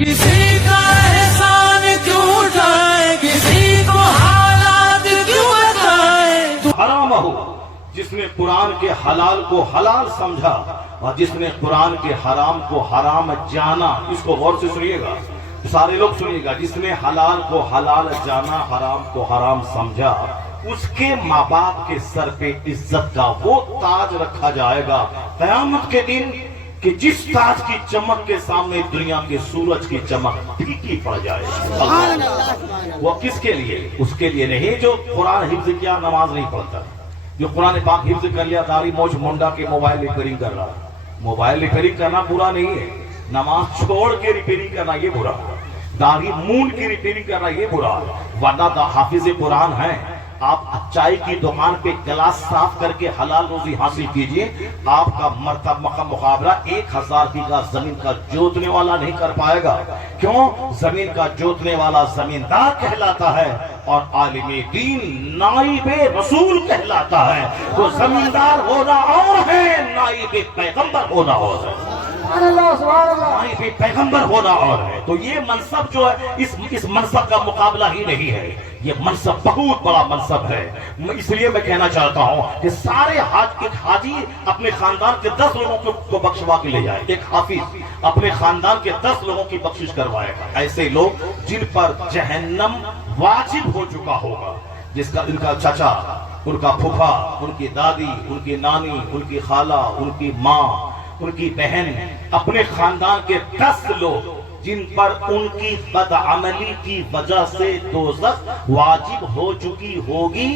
کسی کا احسان کیوں اٹھائے، کسی کو حالات کیوں بتائے. حرام ہو جس نے قرآن کے حلال کو حلال سمجھا اور جس نے قرآن کے حرام کو حرام جانا. اس کو غور سے سنیے گا، سارے لوگ سنیے گا. جس نے حلال کو حلال جانا، حرام کو حرام سمجھا، اس کے ماں باپ کے سر پہ عزت کا وہ تاج رکھا جائے گا قیامت کے دن کہ جس تاج کی چمک کے سامنے دنیا کے سورج کی چمک پھیکی پڑ جائے. وہ کس کے لیے؟ اس کے لیے نہیں جو قرآن حفظ کیا نماز نہیں پڑھتا، جو قرآن پاک حفظ کر لیا داڑھی موچھ منڈا کے موبائل ریپیئرنگ کر رہا. موبائل ریپیئرنگ کرنا برا نہیں ہے، نماز چھوڑ کے ریپیئرنگ کرنا یہ برا ہے. داڑھی مونڈ کی ریپیئرنگ کرنا یہ برا ہے. ورنہ حافظ قرآن ہیں، آپ چائے کی دکان پہ گلاس صاف کر کے حلال روزی حاصل کیجئے، آپ کا مرتبہ کا مقابلہ 1000 بیگھہ زمین کا جوتنے والا نہیں کر پائے گا. کیوں؟ زمین کا جوتنے والا زمیندار کہلاتا ہے اور عالم دین نائب رسول کہلاتا ہے. تو زمیندار ہونا اور ہے، نائب پیغمبر ہونا اور ہے. نائب پیغمبر ہونا اور ہے. تو یہ منصب جو ہے اس منصب کا مقابلہ ہی نہیں ہے. یہ منصب بہت بڑا منصب ہے. اس لیے میں کہنا چاہتا ہوں کہ سارے ایک حاجی اپنے خاندان کے 10 لوگوں کو بخشوا کے لے جائے. ایک حافظ اپنے خاندان کے 10 لوگوں کی بخشش کروائے گا. ایسے لوگ جن پر جہنم واجب ہو چکا ہوگا، جس کا ان کا چچا، ان کا پھوپھا، ان کی دادی، ان کی نانی، ان کی خالہ، ان کی ماں، ان کی بہن، اپنے خاندان کے 10 لوگ جن پر ان کی بدعملی کی وجہ سے دوزخ واجب ہو چکی ہوگی،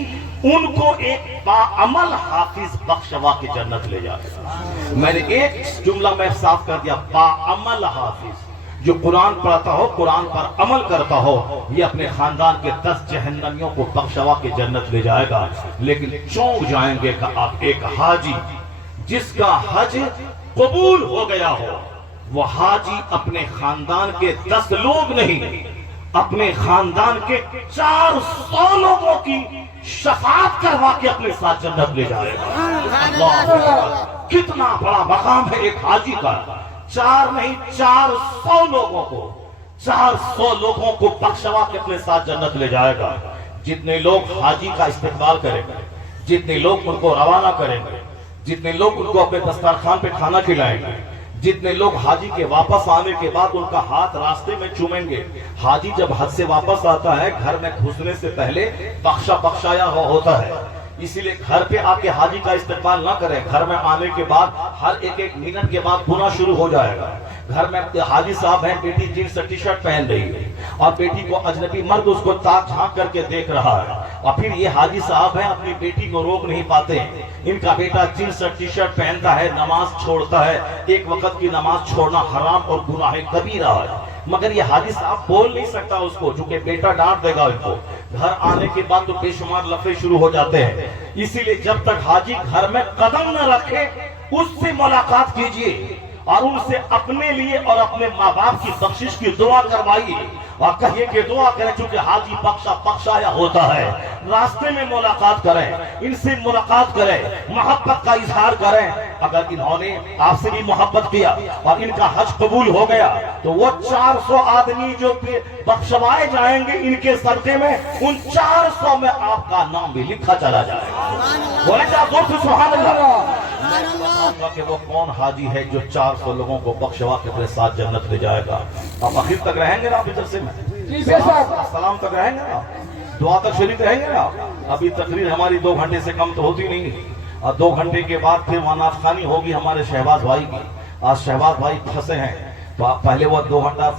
ان کو ایک باعمل حافظ بخشوا کے جنت لے جائے گا. میں نے ایک جملہ میں صاف کر دیا، باعمل حافظ جو قرآن پڑھتا ہو، قرآن پر عمل کرتا ہو، یہ اپنے خاندان کے 10 جہنمیوں کو بخشوا کے جنت لے جائے گا. لیکن چونک جائیں گے کہ آپ ایک حاجی جس کا حج قبول ہو گیا ہو، وہ حاجی اپنے خاندان کے 10 لوگ نہیں، اپنے خاندان کے 400 لوگوں کی شفاعت کروا کے اپنے ساتھ جنت لے جائے گا. اللہ، کتنا بڑا مقام ہے ایک حاجی کا. 4 نہیں 400 لوگوں کو، 400 لوگوں کو بخشوا کے اپنے ساتھ جنت لے جائے گا. جتنے لوگ حاجی کا استقبال کریں گے، جتنے لوگ ان کو روانہ کریں گے، جتنے لوگ ان کو اپنے دسترخوان پہ کھانا کھلائیں گے، جتنے لوگ حاجی کے واپس آنے کے بعد ان کا ہاتھ راستے میں چومیں گے. حاجی جب حج سے واپس آتا ہے، گھر میں گھسنے سے پہلے بخشایا ہوتا ہے. اسی لیے گھر پہ آ کے حاجی کا استقبال نہ کریں. گھر میں آنے کے بعد ہر ایک منٹ کے بعد گناہ شروع ہو جائے گا. گھر میں حاجی صاحب ہیں، بیٹی جینس ٹی شرٹ پہن رہی ہے اور بیٹی کو اجنبی مرد اس کو تاک جھانک کر کے دیکھ رہا ہے، اور پھر یہ حاجی صاحب ہیں اپنی بیٹی کو روک نہیں پاتے ہیں. ان کا بیٹا جینس ٹی شرٹ پہنتا ہے، نماز چھوڑتا ہے. ایک وقت کی نماز چھوڑنا حرام اور گناہ کبیرہ ہے، مگر یہ حاجی صاحب بول نہیں سکتا اس کو، چونکہ بیٹا ڈانٹ دے گا ان کو. گھر آنے کے بعد تو بے شمار لفظ شروع ہو جاتے ہیں. اسی لیے جب تک حاجی گھر میں قدم نہ رکھے، اس سے ملاقات کیجئے اور ان سے اپنے لیے اور اپنے ماں باپ کی بخشش کی دعا کروائیے اور کہیے کہ دعا کریں، چونکہ حاجی بخشایا ہوتا ہے. راستے میں ملاقات کریں، ان سے ملاقات کریں، محبت کا اظہار کریں. اگر انہوں نے آپ سے بھی محبت کیا اور ان کا حج قبول ہو گیا تو وہ 400 آدمی جو بخشوائے جائیں گے ان کے صدقے میں، ان 400 میں آپ کا نام بھی لکھا چلا جائے گا. بولے کیا زور سے سبحان اللہ. کہ وہ کون حاجی ہے جو 400 لوگوں کو بخشوا کے اپنے ساتھ جنت لے جائے گا. آپ آخر تک رہیں گے نا آپ ادھر سے میں سلام تک رہیں گے نا، دعا تک شریک رہیں گے نا. ابھی تقریر ہماری 2 گھنٹے سے کم تو ہوتی نہیں ہے، اور 2 گھنٹے کے بعد پھر وہاں نعت خوانی ہوگی ہمارے شہباز بھائی کی. آج شہباز بھائی پھنسے ہیں، پہلے وہ 2 گھنٹہ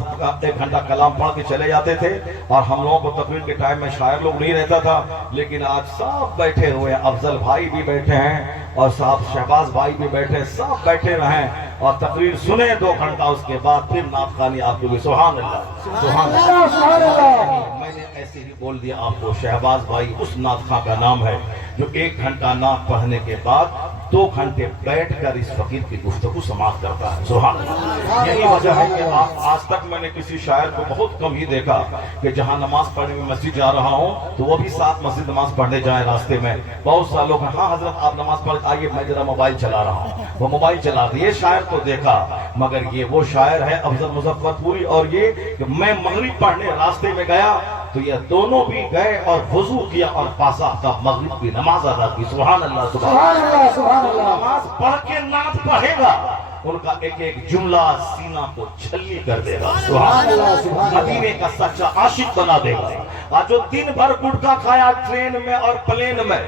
1 گھنٹہ کلام پڑھ کے چلے جاتے تھے اور ہم لوگوں کو تقریر کے ٹائم میں شاعر لوگ نہیں رہتا تھا. لیکن آج سب بیٹھے ہوئے ہیں، افضل بھائی بھی بیٹھے ہیں اور صاحب شہباز بھائی بھی بیٹھے ہیں، سب بیٹھے رہیں اور تقریر سنیں 2 گھنٹہ، اس کے بعد پھر نعت خوانی آپ کو بھی. سبحان اللہ سبحان اللہ. میں نے ایسے ہی بول دیا آپ کو، شہباز بھائی اس نعت خواں کا نام ہے جو 1 گھنٹہ نعت پڑھنے کے بعد 2 گھنٹے بیٹھ کر اس فقیر کی گفتگو سماعت کرتا ہے. سبحان اللہ. یہی وجہ ہے کہ آج تک میں نے کسی شاعر کو بہت کم ہی دیکھا کہ جہاں نماز پڑھنے میں مسجد جا رہا ہوں تو وہ بھی ساتھ مسجد نماز پڑھنے جائیں راستے میں. بہت سارے لوگ ہاں حضرت آپ نماز پڑھ آئیے میں ذرا موبائل چلا رہا ہوں. وہ موبائل چلا رہا, یہ شاعر کو دیکھا مگر یہ وہ شاعر ہے افضل مظفر پوری, اور یہ کہ میں مغرب پڑھنے راستے میں گیا تو یہ دونوں بھی گئے اور وضو کیا اور باضابطہ مغرب کی نماز ادا کی. سبحان اللہ سبحان اللہ سبحان اللہ. نماز پڑھ کے نعت پڑھے گا, ان کا ایک ایک جملہ سینہ کو چھلی کر دے گا. سبحان اللہ. مدینے کا سچا عاشق بنا دے گا. آج جو دن بھر گٹکا کھایا ٹرین میں اور پلین میں,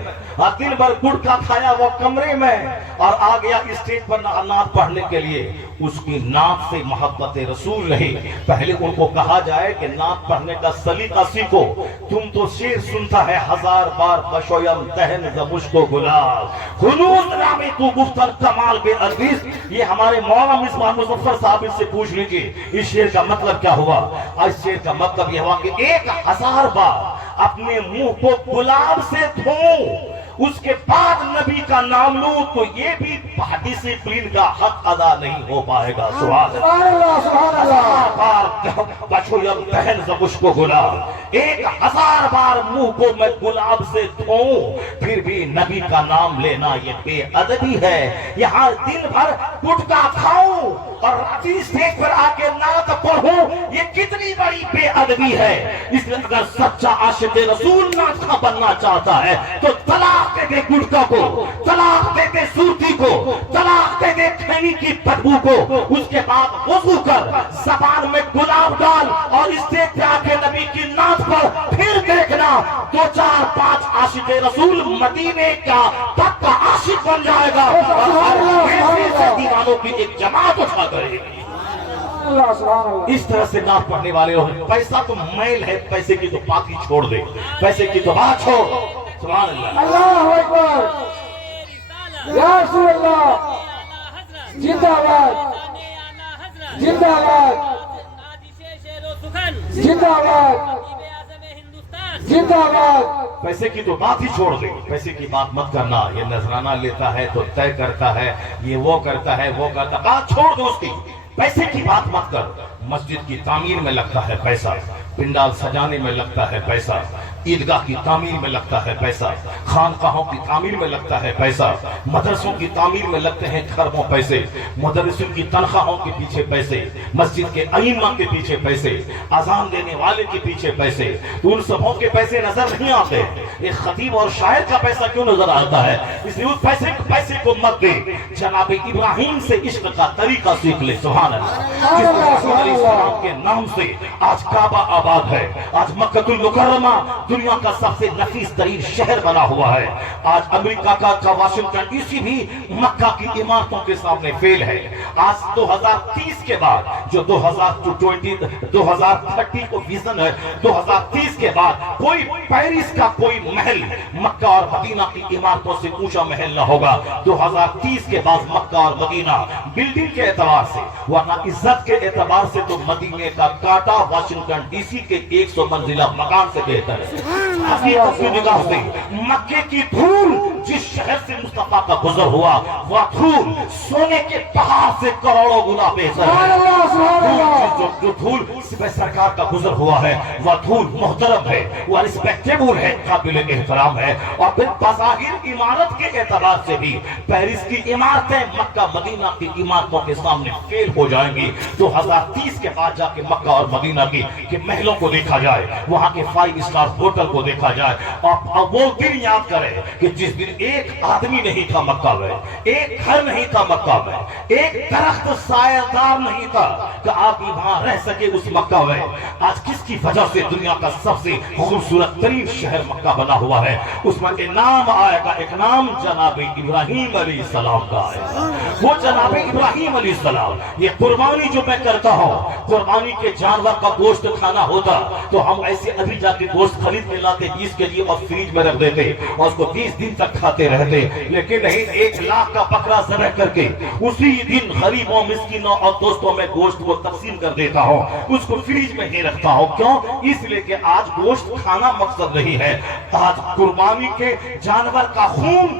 دن بھر گٹکا کھایا وہ کمرے میں, اور آ گیا اسٹیج پر نعت پڑھنے کے لیے, اس کی نعت سے محبت رسول نہیں. پہلے ان کو کہا جائے کہ نعت پڑھنے کا سلیقہ سیکھو. تم تو شعر سنتا ہے ہزار بار, بشویم دہن ز مشک و گلاب, خلوص نامی تو گفتن کمال بے عزیز. یہ ہمارے مولانا مصباح مظفر صاحب سے پوچھ لیجیے اس شعر کا مطلب کیا ہوا. اس شعر کا مطلب یہ ہوا کہ 1000 بار اپنے منہ کو گلاب سے دھو, اس کے بعد نبی کا نام لوں, تو یہ بھی ڈسپلین کا حق ادا نہیں ہو پائے گا. سبحان اللہ سبحان اللہ. بچو یم دہن ز مشک و گلاب, 1000 بار منہ کو میں گلاب سے دھوں, پھر بھی نبی کا نام لینا یہ بے ادبی ہے. یہاں دن بھر گٹکا کھاؤں اور اسٹیج پر آ کے نعت پڑھوں, یہ کتنی بڑی بے ادبی ہے. اس لیے اگر سچا عاشق رسول نعت خواں بننا چاہتا ہے تو طلاق دے دے گٹکا کو, طلاق دے دے سوتی کو, طلاق دے دے کھینی کی بدبو کو. اس کے بعد وضو کر, زبان میں گلاب ڈال اور اسٹیج پہ آ کے نبی کی نعت پڑھ, پھر دیکھنا 2 4 5 عاشق رسول مدینے کا پکا عاشق بن جائے گا, اور دیوانوں کی ایک جماعت اٹھا کرے گی. اس طرح سے نعت پڑھنے والے ہو. پیسہ تو میل ہے, پیسے کی تو بات ہی چھوڑ دے, پیسے کی تو بات چھوڑ. سبحان اللہ. اللہ اکبر, یا رسول اللہ, زندہ باد زندہ باد زندہ باد زندہ باد. پیسے کی تو بات ہی چھوڑ دے, پیسے کی بات مت کرنا. یہ نذرانہ لیتا ہے تو طے کرتا ہے, یہ وہ کرتا ہے وہ کرتا, بات چھوڑ دو اس کی. پیسے کی بات مت کر. مسجد کی تعمیر میں لگتا ہے پیسہ, پنڈال سجانے میں لگتا ہے پیسہ, عیدگاہ کی تعمیر میں لگتا ہے پیسہ, خانقاہوں کی تعمیر میں لگتا ہے پیسہ, مدرسوں کی تعمیر میں لگتے ہیں خربوں پیسے, مدرسوں کی تنخواہوں کے پیچھے پیسے, مسجد کے ائمہ کے پیچھے پیسے, اذان دینے والے کے پیچھے پیسے. ان سبوں کے پیسے نظر نہیں آتے, ایک خطیب اور شاعر کا پیسہ کیوں نظر آتا ہے؟ اس لیے اس پیسے کو مت دے. جناب ابراہیم سے عشق کا طریقہ سیکھ لے. سبحان اللہ. جس رسول علیہ السلام کے نام سے آج کعبہ آباد ہے, آج مکہ المکرمہ دنیا کا سب سے نفیس ترین شہر بنا ہوا ہے. آج امریکہ کا واشنگٹن ڈی سی بھی مکہ کی عمارتوں کے سامنے فیل ہے. آج 2030 کے بعد جو 2030 کو ویژن ہے, 2030 کے بعد کوئی پیرس کا کوئی محل مکہ اور مدینہ کی عمارتوں سے اونچا محل نہ ہوگا. 2030 کے بعد مکہ اور مدینہ بلڈنگ کے اعتبار سے ورنہ عزت کے اعتبار سے تو مدینے کا کاٹا واشنگٹن ڈی سی کے 100 منزلہ مکان سے بہتر ہے. حقیقت کی نگاہ سے مکے کی دھول جس شہر سے مصطفیٰ کا گزر ہوا, وہ دھول سونے کے پہاڑ سے کروڑوں گنا بہتر ہے. جو دھول سرکار کا گزر ہوا ہے وہ دھول محترم ہے, وہ ریسپیکٹیبل ہے, قابل احترام ہے. اور پھر بظاہر عمارت کے اعتبار سے بھی پیرس کی عمارتیں مکہ مدینہ کی عمارتوں کے سامنے فیل ہو جائیں گی. 2030 کے بعد جا کے مکہ اور مدینہ کی محلوں کو دیکھا جائے, وہاں کے 5 اسٹار ہوٹل کو دیکھا جائے, اور وہ دن یاد کرے کہ جس دن ایک آدمی نہیں تھا مکہ میں, ایک گھر نہیں تھا مکہ میں, ایک درخت سایہ دار نہیں تھا کہ آپ وہاں رہ سکے اس مکہ میں. آج کس کی وجہ سے دنیا کا سب سے خوبصورت ترین شہر مکہ بنا ہوا ہے؟ اس میں ایک نام آئے گا, ایک نام جناب ابراہیم علیہ السلام کا آئے گا. وہ جناب ابراہیم علیہ السلام. یہ قربانی جو میں کرتا ہوں, قربانی کے جانور کا گوشت کھانا ہوتا تو ہم ایسے ابھی جا کے گوشت خرید کے لاتے 20 کے جی اور فریج میں رکھ دیتے اور اس کو 20 دن تک کھاتے رہتے. لیکن نہیں, 1 لاکھ کا بکرا ذبح کر کے اسی دن غریبوں, مسکینوں اور دوستوں میں گوشت کو تقسیم کر دیتا ہوں, اس کو فریج میں ہی رکھتا ہوں. کیوں؟ اس لیے کہ آج گوشت کھانا مقصد نہیں ہے, آج قربانی کے جانور کا خون